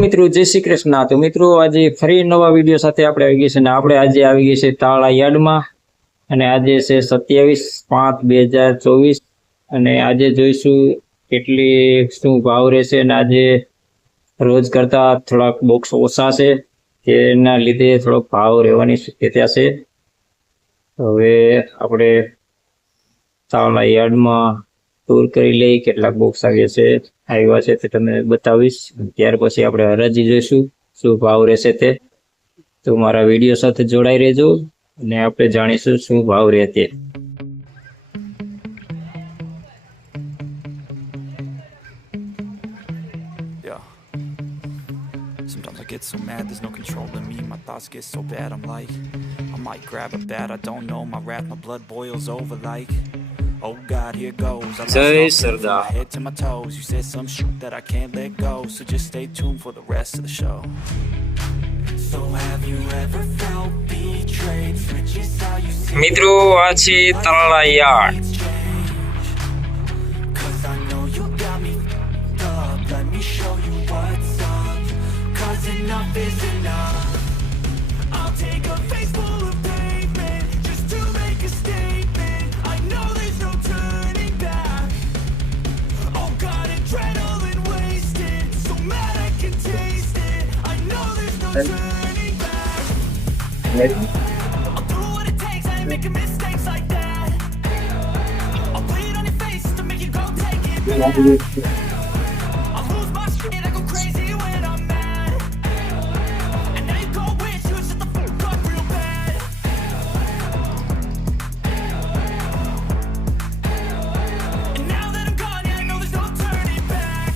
મિત્રો જય શ્રી કૃષ્ણ। તો મિત્રો આજે ફરી નવા વિડીયો સાથે આપણે આવી ગયા છે ને આપણે આજે આવી ગયા છે તાળા યાર્ડમાં અને આજે છે 27/5/2024 અને આજે જોઈશું કેટલી શું ભાવ રહેશે અને આજે રોજ કરતા થોડાક બોક્સ ઓછા છે તેના લીધે થોડોક ભાવ રહેવાની શક્યતા છે। હવે આપણે તાળા યાર્ડમાં ટૂર કરી લઈ કેટલાક બોક્સ આવ્યા છે તે તમને બતાવીશ। ત્યાર પછી આપણે હરાજી જોઈશું શું ભાવ રહેશે તે। તો મારા વિડીયો સાથે જોડાઈ રહેજો અને આપણે જાણીશું શું ભાવ રહે તે। Sometimes I get so mad, there's no controlling me. My thoughts get so bad, I'm like, I might grab a bat, I don't know. My wrath, my blood boils over like, oh God, here goes. I lost from my head to my toes. You said some shit that I can't let go, so just stay tuned for the rest of the show. So have you ever felt betrayed? Switches how you see. મિત્રો આ છે તાળા yard. Cause I know you got me f***ed up. Let me show you what's up. Cause enough is enough. I'll take a face full of pavement just to make a statement. I know there's no turning back. Oh God, adrenaline wasted, so mad I can taste it. I know there's no turning back. I'll do what it takes, I ain't making mistakes like that. I'll put it on your face to make you go take it back. I lose my shit, I go crazy when I'm mad. And now you go wish you would shut the fuck up real bad. And now that I'm gone, yeah, I know there's no turning back.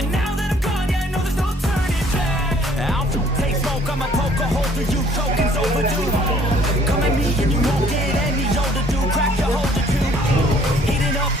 And now that I'm gone, yeah, I know there's no turning back. I'll take smoke, I'ma poke a hole through you, choking's overdue. Come at me and you won't get any older, dude. Crack your holder too. Heat it up.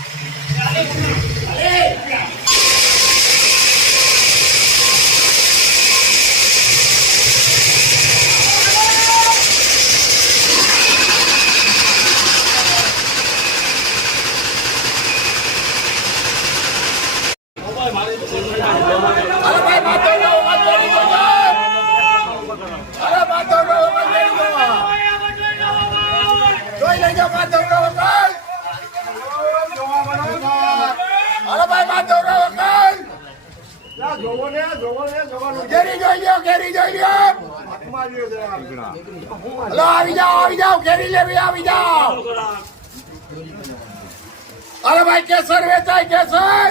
અરે ભાઈ કેસર વેચાય કેસર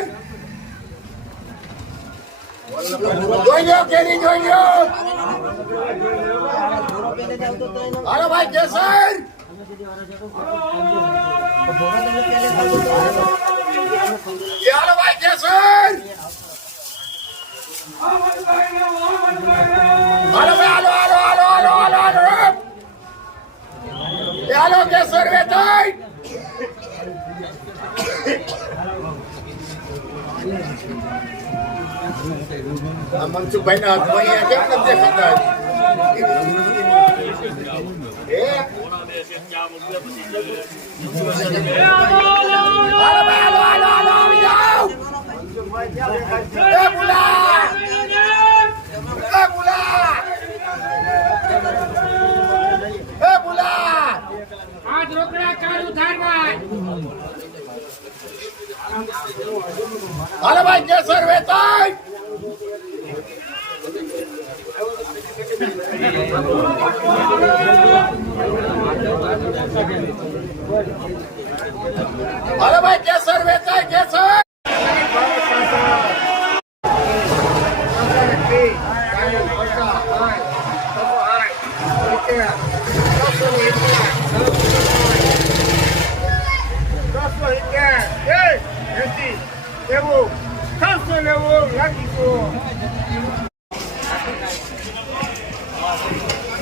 જોઈ લો કેરી જોઈ લો અરે ભાઈ કેસર હાલો ભાઈ કેસર હાલો ભાઈ હાલો હાલો હાલો હાલો હાલો હાલો હાલો કેસર વેચાય મનસુખભાઈ ના હાથમાં કેમ નથી દેખાતા હાલો ભાઈ કેસર વેચાય હાલો ભાઈ કેસર વેચાય કેસર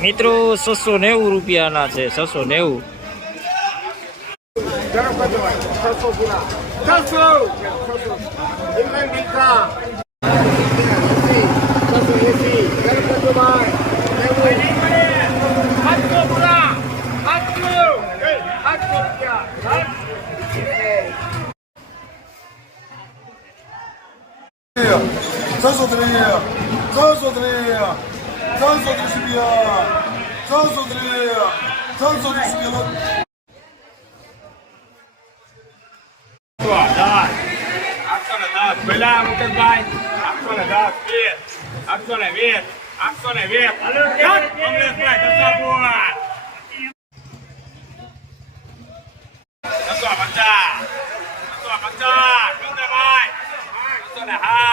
મિત્રો 690 રૂપિયાના છે 690। Tasso! Tasso! પેલા મુકેશભાઈ 810 820 820 કમલેશભાઈ દસાપુર 250 કુંદરભાઈ 250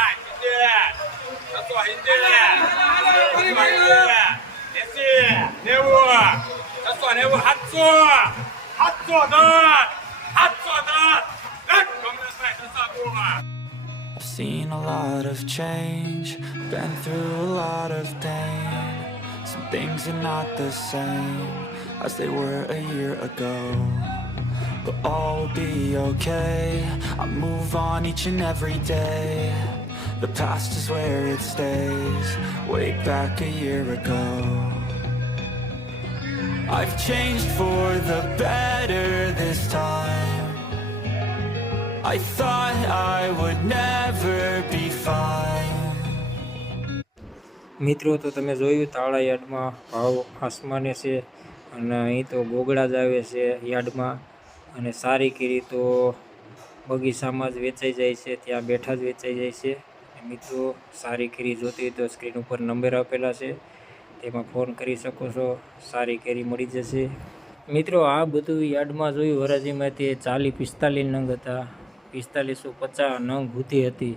I've seen a lot of change, been through a lot of pain. Some things are not the same as they were a year ago, but all will be okay. I move on each and every day. The past is where it stays, way back a year ago. I've changed for the better this time. I thought I would never be fine. મિત્રો તો તમે જોયું તાળા યાર્ડમાં ભાવ આસમાને છે અને અહીં તો ગોગડા જ આવે છે યાર્ડમાં અને સારી કેરી તો બગીચામાં જ વેચાઈ જાય છે, ત્યાં બેઠા જ વેચાઈ જાય છે. મિત્રો સારી કેરી જોતી હોય તો સ્ક્રીન ઉપર નંબર આપેલા છે, તેમાં ફોન કરી શકો છો, સારી કેરી મળી જશે. મિત્રો આ બધું યાર્ડમાં જોયું હરાજીમાં તે 40-45 નંગ હતા, 4550 નંગ ભૂતી હતી.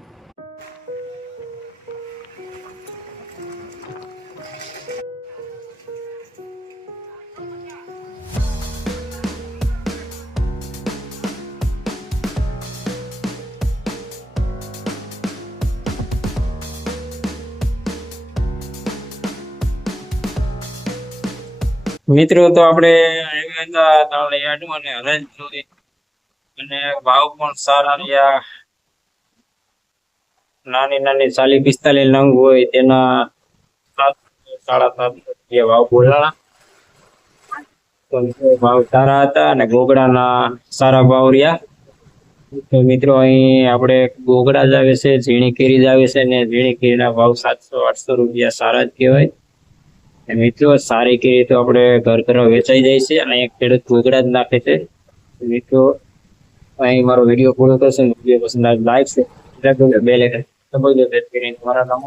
મિત્રો તો આપણે આવ્યા હતા તાળા યાર્ડમાં ને હરાજ જોઈ અને ભાવ પણ સારા રહ્યા. નાની 40-45 નંગ હોય તેના 700-750 ભાવ બોલાણા. તો ભાવ સારા હતા અને ગોગડાના સારા ભાવ રહ્યા. તો મિત્રો અહીં આપણે ગોગડા જ આવે છે, ઝીણી કેરી જ આવે છે ને ઝીણી કેરીના ભાવ 700-800 રૂપિયા સારા જ કહેવાય. મિત્રો સારી કેરી તો આપણે ઘર વેચાઈ જાય છે અને એક ખેડૂત ગોગડા જ નાખે છે. મિત્રો અહીં મારો વિડીયો પૂરો કરશે, વિડીયો પસંદ આવે લાઈક છે, બેલ આઇકન દબાવી દો જેથી કરીને તમારા નામ